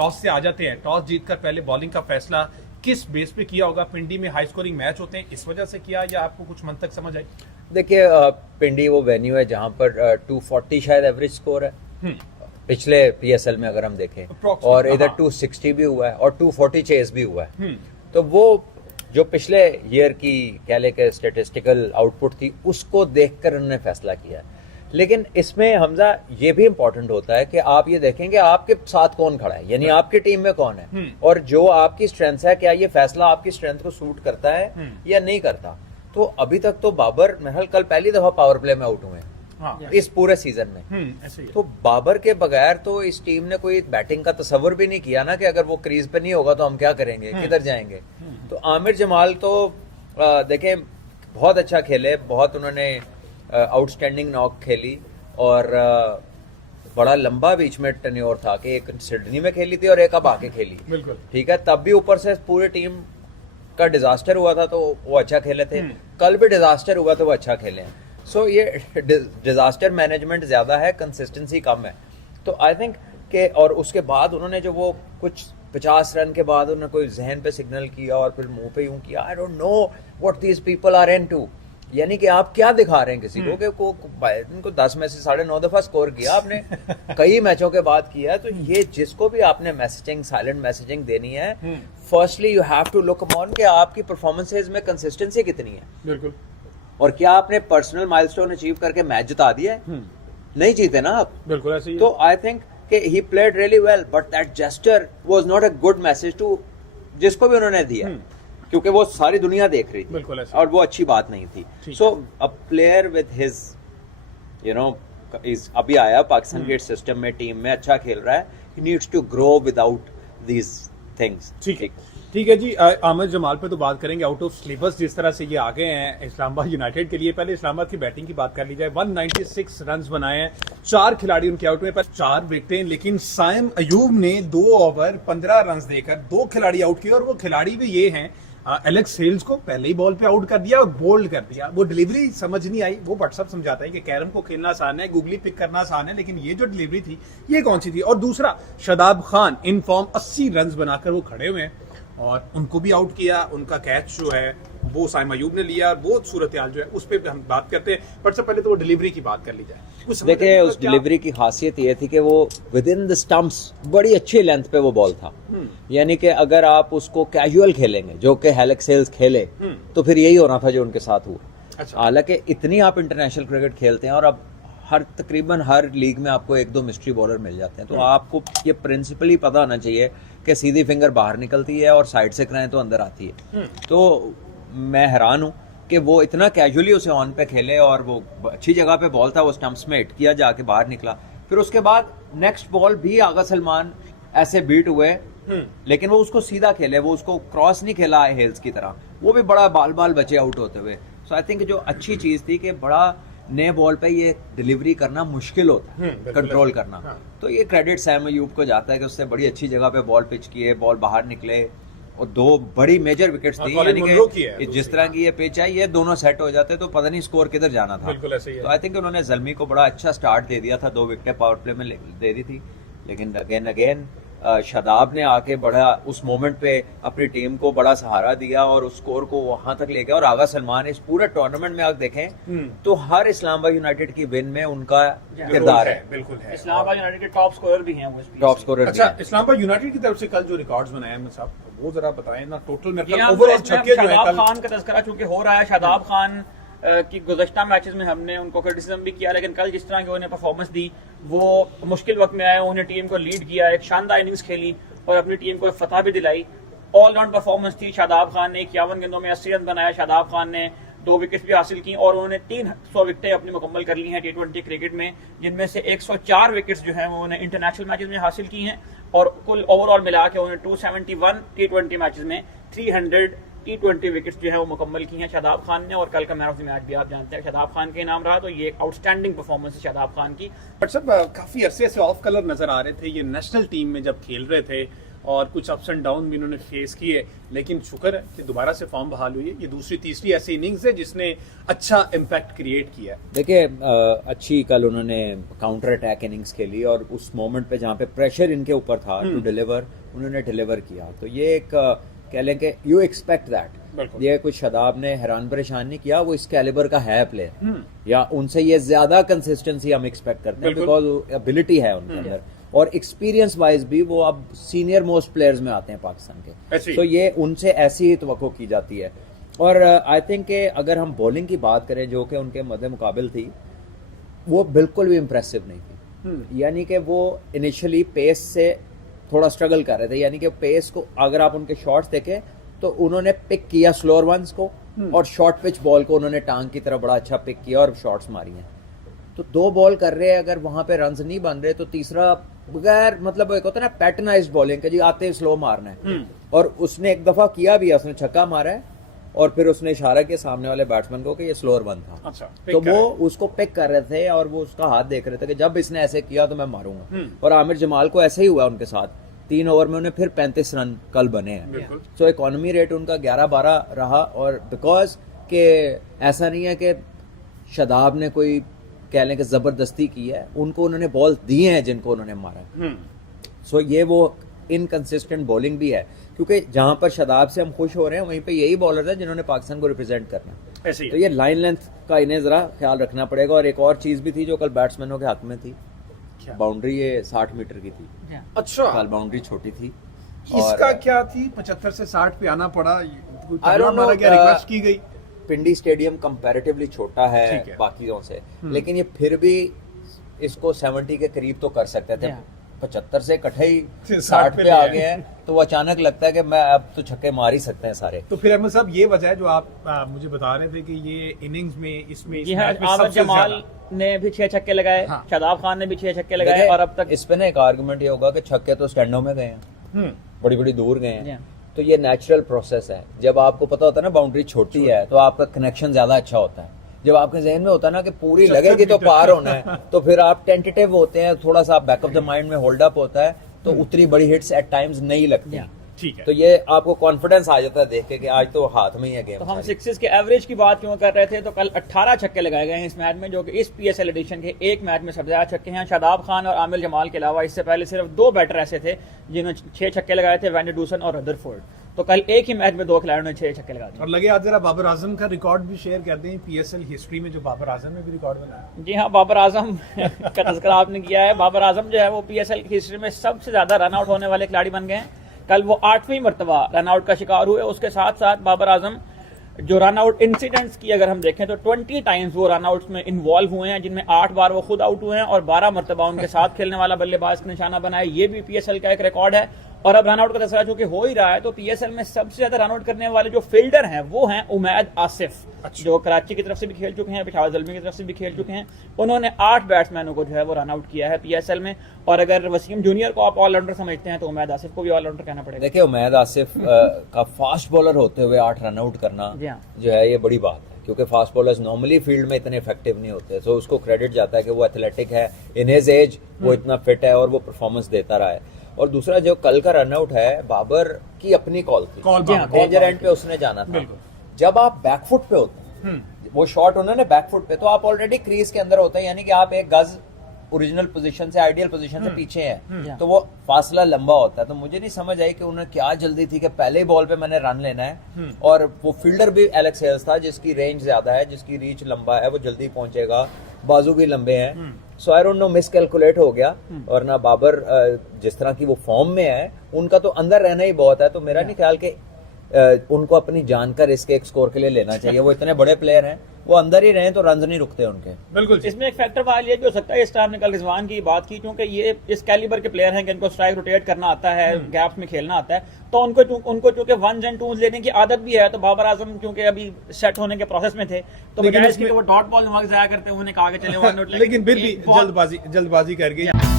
Toss से आ जाते हैं, टॉस जीतकर पहले बॉलिंग का फैसला किस बेस पे किया होगा? पिंडी में हाई स्कोरिंग मैच होते हैं, इस वजह से किया, या आपको कुछ मंतक समझ आई? देखिए पिंडी वो वेन्यू है जहाँ पर 240 शायद एवरेज स्कोर है पिछले पीएसएल में अगर हम देखें, और इधर 260 भी हुआ है और 240 चेस भी हुआ है। तो वो जो पिछले ईयर की कह ले के स्टेटिस्टिकल आउटपुट थी उसको देखकर उन्होंने फैसला किया है। लेकिन इसमें हमजा ये भी इम्पोर्टेंट होता है कि आप ये देखेंगे आपके साथ कौन खड़ा है, यानी आपकी टीम में कौन है, और जो आपकी स्ट्रेंथ है क्या ये फैसला आपकी स्ट्रेंथ को सूट करता है या नहीं करता। तो अभी तक तो बाबर महल कल पहली दफा पावर प्ले में आउट हुए हैं इस पूरे सीजन में। ऐसे ही तो बाबर के बगैर तो इस टीम ने कोई बैटिंग का तस्वर भी नहीं किया ना, कि अगर वो क्रीज पे नहीं होगा तो हम क्या करेंगे, किधर जाएंगे। तो आमिर जमाल तो देखें बहुत अच्छा खेले, बहुत उन्होंने आउटस्टैंडिंग नॉक खेली, और बड़ा लंबा बीच में टेन्योर था कि एक सिडनी में खेली थी और एक अब आके खेली, बिल्कुल ठीक है। तब भी ऊपर से पूरी टीम का डिजास्टर हुआ था तो वो अच्छा खेले थे, कल भी डिजास्टर हुआ तो वो अच्छा खेले हैं। सो ये डिजास्टर मैनेजमेंट ज्यादा है, कंसिस्टेंसी कम है। तो आई थिंक कि और उसके बाद उन्होंने जो वो कुछ 50 रन के बाद उन्होंने कोई जहन पे सिग्नल किया और फिर मुंह पे यूं किया, I don't know what these people are into, यानी कि आप क्या दिखा रहे हैं किसी को कि इनको 10 में से 9.5 दफा स्कोर किया आपने कई मैचों के बाद किया। तो ये जिसको भी आपने मैसेजिंग साइलेंट मैसेजिंग देनी है, firstly you have to look on कि आपकी परफॉर्मेंसेज में कंसिस्टेंसी कितनी है, बिल्कुल, और क्या आपने पर्सनल माइलस्टोन अचीव करके मैच जिता दिया है, नहीं जीते ना आप, बिल्कुल ऐसे ही। तो आई थिंक कि he played really well, but that gesture was not a good message to जिसको भी उन्होंने दिया, क्योंकि वो सारी दुनिया देख रही थी, बिल्कुल ऐसे, और वो अच्छी बात नहीं थी। So a player with his you know is अभी आया पाकिस्तान के सिस्टम में, टीम में अच्छा खेल रहा है, he needs to grow without these things. ठीक है जी। आमिर जमाल पे तो बात करेंगे, आउट ऑफ सिलेबस जिस तरह से ये आ गए हैं इस्लामाबाद यूनाइटेड के लिए। पहले इस्लामाबाद की बैटिंग की बात कर ली जाए, 196 रन्स बनाए हैं, 4 खिलाड़ी उनके आउट में, पर 4 विकेटें, लेकिन साइम अयूब ने 2 ओवर 15 रन्स देकर 2 खिलाड़ी आउट किए, और वो खिलाड़ी भी ये हैं एलेक्स हेल्स को पहले ही बॉल पे आउट कर दिया और बोल्ड कर दिया। वो डिलीवरी समझ नहीं आई, वो व्हाट्सअप समझाता है कि कैरम को खेलना आसान है, गूगली पिक करना आसान है, लेकिन ये जो डिलीवरी थी ये कौन सी थी। और दूसरा Shadab Khan in form 80 runs बनाकर वो खड़े हुए हैं और उनको भी आउट किया, उनका कैच जो है वो साइम अयूब ने लिया। बहुत सूरत हाल जो है उस पर हम बात करते हैं, बट सबसे पहले तो वो डिलीवरी की बात कर ली जाए। देखिए उस डिलीवरी की खासियत ये थी कि वो विद इन द स्टंप्स बड़ी अच्छी लेंथ पे वो बॉल था, यानी कि अगर आप उसको कैजुअल खेलेंगे जो कि एलेक्स हेल्स खेले तो फिर यही होना था जो उनके साथ हुआ। हालांकि इतनी आप इंटरनेशनल क्रिकेट खेलते हैं और अब तकरीबन हर लीग में आपको 1-2 मिस्ट्री बॉलर मिल जाते हैं, तो आपको ये प्रिंसिपली पता होना चाहिए कि सीधी फिंगर बाहर निकलती है और साइड से कराएं तो अंदर आती है। तो मैं हैरान हूं कि वो इतना कैजुअली उसे ऑन पे खेले, और वो अच्छी जगह पे बॉल था, वो स्टंप्स में हिट किया, जाके बाहर निकला। फिर उसके बाद नेक्स्ट बॉल भी आगा सलमान ऐसे बीट हुए, लेकिन वो उसको सीधा खेले, वो उसको क्रॉस नहीं खेला हेल्स की तरह, वो भी बड़ा बाल बाल बचे आउट होते हुए। सो आई थिंक जो अच्छी चीज थी कि बड़ा नए बॉल पे ये डिलीवरी करना मुश्किल होता है, कंट्रोल करना। तो ये क्रेडिट सैम अयूब को जाता है कि उससे बड़ी अच्छी जगह पे बॉल पिच किए, बॉल बाहर निकले, और 2 बड़ी मेजर विकेट्स थी, यानी कि जिस तरह की ये पिच है ये दोनों सेट हो जाते तो पता नहीं स्कोर किधर जाना था। तो आई थिंक उन्होंने जल्मी को बड़ा अच्छा स्टार्ट दे दिया था, 2 विकेटें पावर प्ले में दे दी थी, लेकिन अगेन शादाब ने आके बड़ा उस मोमेंट पे अपनी टीम को बड़ा सहारा दिया और उस स्कोर को वहां तक ले गया। और आगा सलमान इस पूरे टूर्नामेंट में आप देखें तो हर इस्लामाबाद यूनाइटेड की विन में उनका किरदार है, बिल्कुल है। इस्लामाबाद यूनाइटेड के टॉप स्कोरर भी हैं वो, टॉप स्कोरर। अच्छा, इस्लामाबाद यूनाइटेड की तरफ से कल जो रिकॉर्ड्स बनाए हैं साहब, वो जरा बताएं ना। टोटल मेरे ख्याल ओवरऑल छक्के जो है शादाब खान का तस्करा चूंकि हो रहा है, शादाब खान कि गुज़श्ता मैचेस में हमने उनको क्रिटिसिज्म भी किया, लेकिन कल जिस तरह की उन्होंने परफॉर्मेंस दी, वो मुश्किल वक्त में आए, उन्होंने टीम को लीड किया, एक शानदार इनिंग्स खेली और अपनी टीम को फतह भी दिलाई। ऑलराउंड परफॉर्मेंस थी। शादाब खान ने 51 गेंदों में 80 रन बनाया, शादाब खान ने 2 विकेट भी हासिल की, और उन्होंने 300 विकेटें अपनी मुकम्मल कर ली हैं T20 क्रिकेट में, जिनमें से 104 विकेट्स जो हैं वो उन्होंने इंटरनेशनल मैचेस में हासिल की हैं, और कुल ओवरऑल मिला के उन्होंने 271 T20 मैचेस में 300 T20 विकेट्स जो है वो मुकम्मल की हैं शादाब खान ने। और कल का मैन ऑफ द मैच भी आप जानते हैं शादाब खान के नाम रहा, तो ये एक आउटस्टैंडिंग परफॉर्मेंस है शादाब खान की। बट सब काफी अरसे से ऑफ कलर नजर आ रहे थे, ये नेशनल टीम में जब खेल रहे थे और कुछ अप्स एंड डाउन भी इन्होंने फेस किए, लेकिन शुक्र है कि दोबारा से फॉर्म बहाल हुई है। ये दूसरी तीसरी ऐसी इनिंग्स है जिसने अच्छा इम्पैक्ट क्रिएट किया है। देखिए अच्छी कल उन्होंने काउंटर अटैक इनिंग्स खेली और उस मोमेंट पे जहाँ पे प्रेशर इनके ऊपर था टू डिलीवर, उन्होंने डिलीवर किया। तो ये एक कह लें कि यू एक्सपेक्ट दैट। ये कुछ शादाब ने हैरान परेशान नहीं किया, वो इस कैलिबर का है प्लेयर, या उनसे ये ज्यादा कंसिस्टेंसी हम एक्सपेक्ट करते हैं बिकॉज एबिलिटी है उनके अंदर, और एक्सपीरियंस वाइज भी वो अब सीनियर मोस्ट प्लेयर्स में आते हैं पाकिस्तान के। तो ये उनसे ऐसी ही तवक्को की जाती है। और आई थिंक कि अगर हम बॉलिंग की बात करें जो कि उनके मद्दे मुकाबिल थी, वो बिल्कुल भी इम्प्रेसिव नहीं थी। यानी कि वो इनिशियली पेस से थोड़ा स्ट्रगल कर रहे थे, यानी कि पेस को अगर आप उनके शॉट्स देखें तो उन्होंने पिक किया स्लोअर वंस को, और शॉर्ट पिच बॉल को उन्होंने टांग की तरफ बड़ा अच्छा पिक किया और शॉट्स मारी हैं। तो 2 बॉल कर रहे हैं, अगर वहां पे रन्स नहीं बन रहे तो तीसरा बगैर मतलब एक होता है ना पैटर्नाइज्ड बॉलिंग के, जी आते ही स्लो मारना है। और उसने एक दफा किया भी है, उसने छक्का मारा है और फिर उसने इशारा किया सामने वाले बैट्समैन को कि ये स्लोअर वन था। अच्छा, तो वो उसको पिक कर रहे थे और वो उसका हाथ देख रहे थे कि जब इसने ऐसे किया तो मैं मारूंगा। और आमिर जमाल को ऐसे ही हुआ उनके साथ, 3 ओवर में उन्हें फिर 35 रन कल बने हैं। तो इकोनॉमी रेट उनका 11-12 रहा, और बिकॉज के ऐसा नहीं है कि शादाब ने कोई कह लें कि जबरदस्ती की है, उनको उन्होंने बॉल दिए हैं जिनको उन्होंने मारा। सो ये वो इनकंसिस्टेंट बॉलिंग भी है, क्योंकि जहां पर शादाब से हम खुश हो रहे हैं वहीं पे यही बॉलर है जिन्होंने पाकिस्तान को रिप्रेजेंट करना। ऐसे ही तो ये लाइन लेंथ का इन्हें जरा ख्याल रखना पड़ेगा। और एक और चीज भी थी जो कल बैट्समैनों के हक में थी, बाउंड्री ये 60 मीटर की थी। अच्छा, कल बाउंड्री छोटी थी। इसका क्या थी, 75 से 60 पे आना पड़ा, I don't know, क्या रिक्वेस्ट की गई? पिंडी स्टेडियम कंपैरेटिवली छोटा है बाकियों से, लेकिन ये फिर भी इसको 70 के करीब तो कर सकते थे। 75 से इकट्ठे ही 60 पे आ गए हैं, तो वो अचानक लगता है कि मैं अब तो छक्के मार ही सकते हैं सारे। तो फिर अहमद साहब ये वजह है जो आप मुझे बता रहे थे कि ये इनिंग्स में इसमें जी हाँ, आमिर जमाल ने भी 6 छक्के लगाए, शादाब खान ने भी 6 छक्के लगाए, और अब तक इस पे ना एक आर्गुमेंट ये होगा कि छक्के तो स्टैंडों में गए हैं, बड़ी बड़ी दूर गए हैं। तो ये नेचुरल प्रोसेस है। जब आपको पता होता है ना बाउंड्री छोटी है तो आपका कनेक्शन ज्यादा अच्छा होता है। जब आपके जहन में होता है ना कि पूरी लगेगी तो पार होना है, तो फिर आप टेंटेटिव होते हैं, थोड़ा सा बैक ऑफ द माइंड में होल्ड अप होता है, तो उतनी बड़ी हिट्स एट टाइम्स नहीं लगती। ठीक है, तो ये आपको कॉन्फिडेंस आ जाता है देख के कि आज तो हाथ में ही है गेम। तो हम सिक्सेस के एवरेज की बात क्यों कर रहे थे, तो कल 18 छक्के लगाए गए हैं इस मैच में, जो कि इस पीएसएल एडिशन के एक मैच में सबसे ज्यादा छक्के हैं। शादाब खान और आमिर जमाल के अलावा इससे पहले सिर्फ 2 बैटर ऐसे थे जिन्होंने 6 छक्के लगाए थे, वैन डूसन और रदरफोर्ड। तो कल एक ही मैच में 2 खिलाड़ियों ने 6 छक्के लगा दिए। और लगे आज जरा बाबर आजम का रिकॉर्ड भी शेयर करते हैं पीएसएल हिस्ट्री में, जो बाबर आजम ने भी रिकॉर्ड बनाया। जी हाँ, बाबर आजम का तज़किरा आपने किया है। बाबर आजम जो है वो पीएसएल की हिस्ट्री में सबसे ज्यादा रन आउट होने वाले खिलाड़ी बन गए हैं। कल वो 8वीं मरतबा रन आउट का शिकार हुए। उसके साथ साथ बाबर आजम जो रन आउट इंसिडेंट्स की अगर हम देखें तो 20 टाइम्स वो रन आउट्स में इन्वॉल्व हुए हैं, जिनमें 8 बार वो खुद आउट हुए हैं और 12 मरतबा उनके साथ खेलने वाला बल्लेबाज का निशाना बनाया। ये भी पीएसएल का एक रिकॉर्ड है। और अब रन आउट का तस्वीर चूंकि हो ही रहा है, तो पीएसएल में सबसे ज्यादा रन आउट करने वाले जो फील्डर हैं वो हैं उमैद आसिफ, जो कराची की तरफ से भी खेल चुके हैं, पेशावर ज़ल्मी की तरफ से भी खेल चुके हैं। उन्होंने 8 बैट्समैनों को जो है वो रन आउट किया है पीएसएल में। और अगर वसीम जूनियर को आप ऑलराउंडर समझते हैं तो उमैद आसिफ को भी ऑलराउंडर कहना पड़ेगा। देखिए उमैद आसिफ का फास्ट बॉलर होते हुए 8 रन आउट करना जो है ये बड़ी बात है, क्योंकि फास्ट बॉलर्स नॉर्मली फील्ड में इतने इफेक्टिव नहीं होते। सो उसको क्रेडिट जाता है कि वो एथलेटिक है, इन हिज एज वो इतना फिट है और वो परफॉर्मेंस देता रहा है। और दूसरा जो कल का रन आउट है, बाबर की अपनी कॉल थी, डेंजर एंड पे उसने जाना था। जब आप बैकफुट पे होते हैं, वो शॉट उन्होंने बैकफुट पे, तो आप ऑलरेडी क्रीज के अंदर होते हैं, यानी कि आप एक गज ओरिजिनल पोजीशन से, आइडियल पोजीशन से पीछे हैं, तो वो फासला लंबा होता है। तो मुझे नहीं समझ आई कि उन्हें क्या जल्दी थी कि पहले बॉल पे मैंने रन लेना है। और वो फील्डर भी एलेक्स हेल्स था जिसकी रेंज ज्यादा है, जिसकी रीच लंबा है, वो जल्दी पहुंचेगा, बाजू भी लंबे हैं। सो आई डोंट नो, मिसकैलकुलेट हो गया। और ना बाबर जिस तरह की वो फॉर्म में है, उनका तो अंदर रहना ही बहुत है। तो मेरा नहीं ख्याल कि उनको अपनी जान का रिस्क एक स्कोर के लिए लेना चाहिए। वो इतने बड़े प्लेयर हैं, वो अंदर ही रहे तो रन नहीं रुकते उनके। बिल्कुल, इसमें एक फैक्टर वाल ये भी हो सकता है, इस टाइम ने कल रिजवान की बात की, क्योंकि ये इस कैलिबर के प्लेयर हैं कि इनको स्ट्राइक रोटेट करना आता है, गैप्स में खेलना आता है, तो उनको चूंकि 1s and 2s लेने की आदत भी है। तो बाबर आजम क्योंकि अभी सेट होने के प्रोसेस में थे, तो बजाय इसके वो डॉट बॉल दिमाग जाया करते हैं, उन्होंने कहा कि चले 1 नॉट, लेकिन फिर भी जल्दबाजी कर गई।